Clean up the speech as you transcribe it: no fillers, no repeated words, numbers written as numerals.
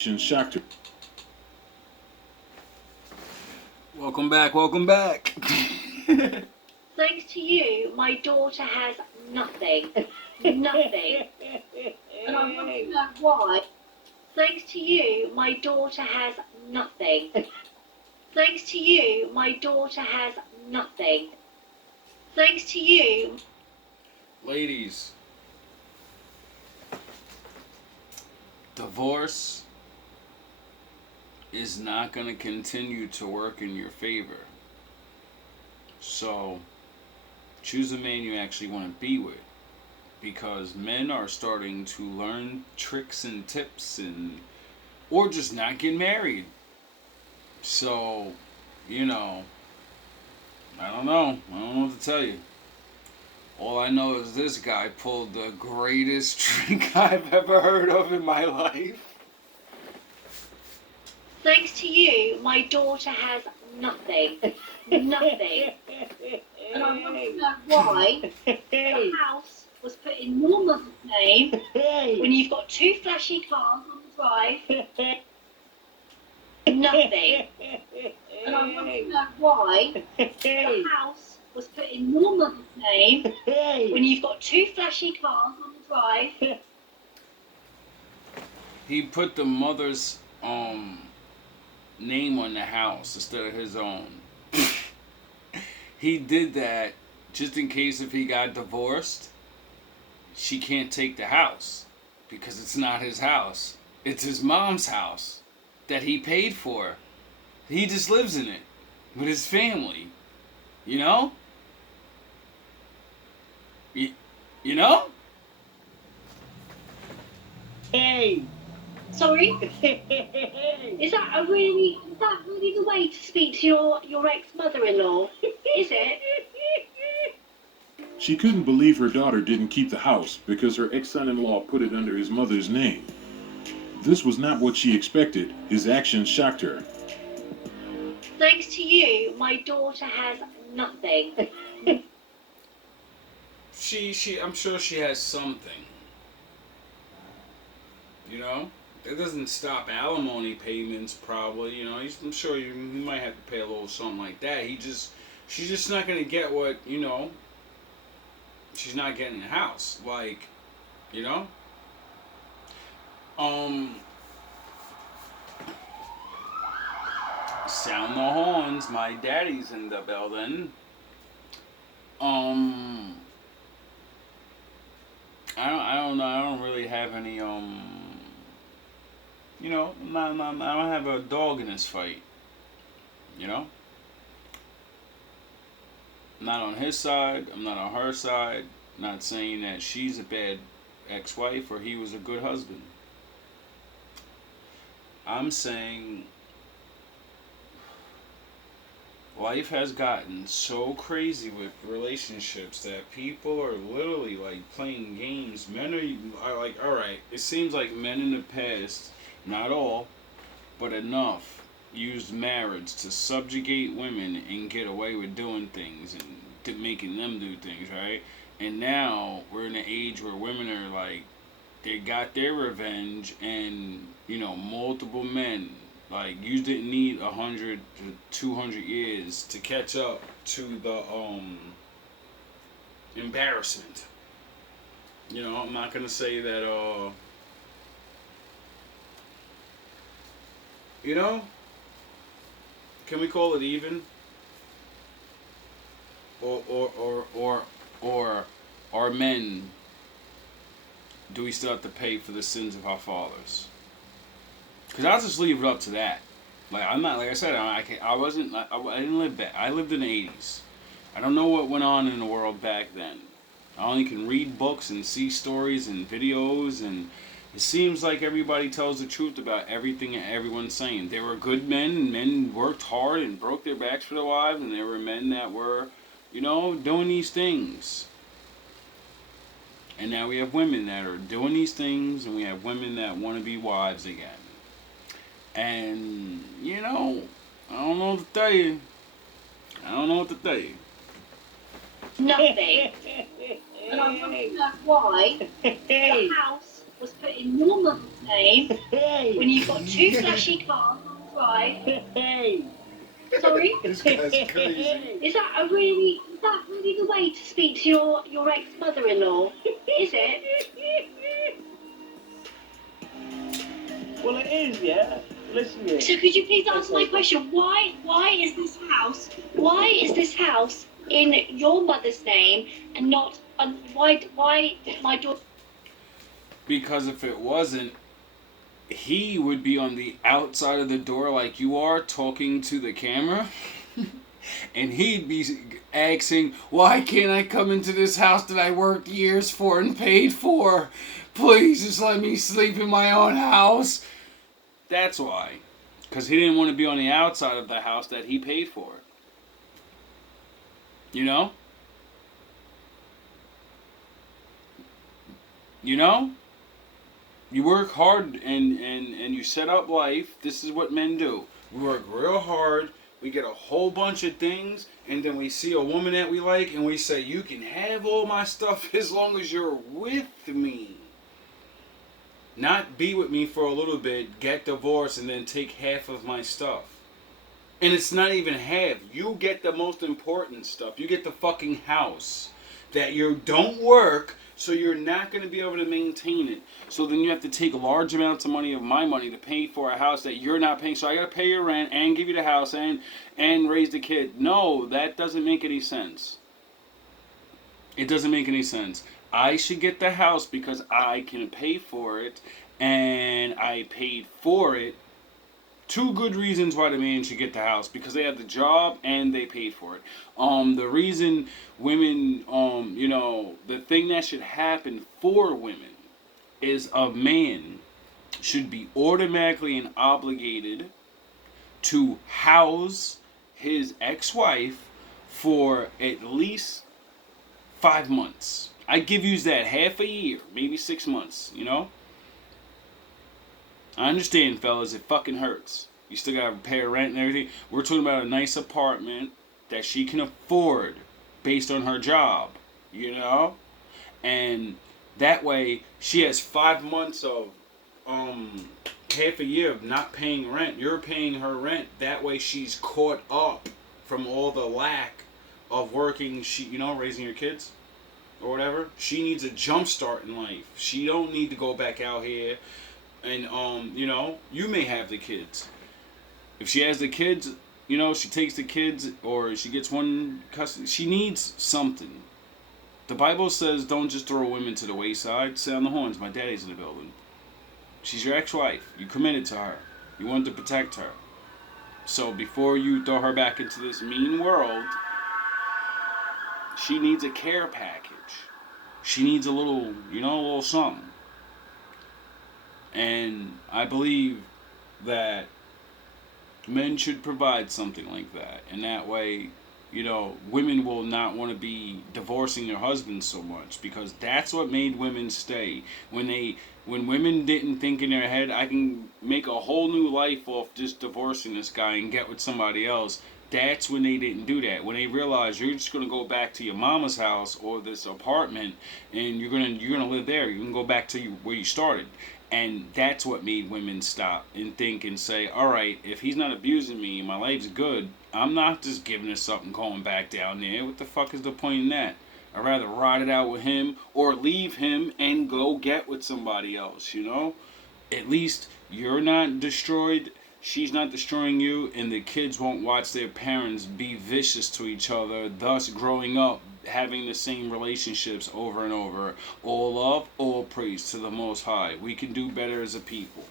Shocked her. Welcome back, welcome back. Thanks to you, my daughter has nothing. Nothing. And I want to know why. Thanks to you, my daughter has nothing. Thanks to you, my daughter has nothing. Thanks to you. Ladies, divorce is not going to continue to work in your favor. So, choose a man you actually want to be with. Because men are starting to learn tricks and tips or just not get married. So, I don't know. I don't know what to tell you. All I know is this guy pulled the greatest trick I've ever heard of in my life. Thanks to you, my daughter has nothing. Nothing. And I want to know why the house was put in your mother's name when you've got two flashy cars on the drive. Nothing. And I want to know why the house was put in your mother's name when you've got two flashy cars on the drive. He put the mother's name on the house instead of his own. He did that just in case if he got divorced, she can't take the house because it's not his house. It's his mom's house that he paid for. He just lives in it with his family. You know? You know? Hey! Sorry? Is that really the way to speak to your ex-mother-in-law? Is it? She couldn't believe her daughter didn't keep the house because her ex-son-in-law put it under his mother's name. This was not what she expected. His actions shocked her. Thanks to you, my daughter has nothing. I'm sure she has something. You know? It doesn't stop alimony payments, probably. I'm sure you might have to pay a little something like that. She's just not gonna get what, she's not getting a house. Like, sound the horns. My daddy's in the building. I don't know. I don't really have any, I don't have a dog in this fight. I'm not on his side. I'm not on her side. Not saying that she's a bad ex-wife or he was a good husband. I'm saying life has gotten so crazy with relationships that people are literally like playing games. Men are like, alright, it seems like men in the past, not all, but enough, used marriage to subjugate women and get away with doing things and making them do things, right? And now we're in an age where women are like, they got their revenge and, multiple men. Like, you didn't need 100 to 200 years to catch up to the embarrassment. I'm not gonna say that. Can we call it even? Or are men? Do we still have to pay for the sins of our fathers? Because I'll just leave it up to that. Like, I'm not, like I said, I didn't live back. I lived in the 80s. I don't know what went on in the world back then. I only can read books and see stories and videos, and it seems like everybody tells the truth about everything that everyone's saying. There were good men, and men worked hard and broke their backs for their wives, and there were men that were, doing these things. And now we have women that are doing these things, and we have women that want to be wives again. And, I don't know what to tell you. Nothing. And I want to know why the house was put in your mother's name when you've got two flashy cars on the drive. Sorry? This guy's crazy. Is that really the way to speak to your ex-mother-in-law? Is it? Well, it is, yeah. Listen here. So could you please answer my question? Why is this house in your mother's name and not why my daughter? Because if it wasn't, he would be on the outside of the door like you are, talking to the camera. And he'd be asking, why can't I come into this house that I worked years for and paid for? Please just let me sleep in my own house. That's why. Because he didn't want to be on the outside of the house that he paid for. You know? You know? You work hard and you set up life. This is what men do. We work real hard. We get a whole bunch of things. And then we see a woman that we like. And we say, you can have all my stuff as long as you're with me. Not be with me for a little bit, get divorced, and then take half of my stuff. And it's not even half. You get the most important stuff. You get the fucking house. That you don't work, so you're not going to be able to maintain it. So then you have to take large amounts of money of my money to pay for a house that you're not paying. So I got to pay your rent and give you the house and raise the kid. No, that doesn't make any sense. It doesn't make any sense. I should get the house because I can pay for it, and I paid for it. Two good reasons why the man should get the house: because they have the job and they paid for it. The reason women, the thing that should happen for women is a man should be automatically and obligated to house his ex-wife for at least 5 months. I give you that half a year, maybe 6 months, you know? I understand, fellas, it fucking hurts. You still gotta pay rent and everything. We're talking about a nice apartment that she can afford based on her job, you know? And that way, she has 5 months of, half a year of not paying rent. You're paying her rent. That way she's caught up from all the lack of working, raising your kids. Or whatever. She needs a jump start in life. She don't need to go back out here and you may have the kids. If she has the kids, she takes the kids or she gets one custody. She needs something. The Bible says don't just throw women to the wayside. Sound the horns. My daddy's in the building. She's your ex-wife. You committed to her. You wanted to protect her. So before you throw her back into this mean world, she needs a care package. She needs a little something. And I believe that men should provide something like that. And that way, women will not want to be divorcing their husbands so much, because that's what made women stay. When women didn't think in their head, I can make a whole new life off just divorcing this guy and get with somebody else. That's when they didn't do that. When they realized you're just gonna go back to your mama's house or this apartment, and you're gonna live there. You can go back to where you started, and that's what made women stop and think and say, all right, if he's not abusing me, my life's good. I'm not just giving this up and going back down there. What the fuck is the point in that? I'd rather ride it out with him or leave him and go get with somebody else. At least you're not destroyed. She's not destroying you, and the kids won't watch their parents be vicious to each other, thus growing up having the same relationships over and over. All love, all praise to the Most High. We can do better as a people.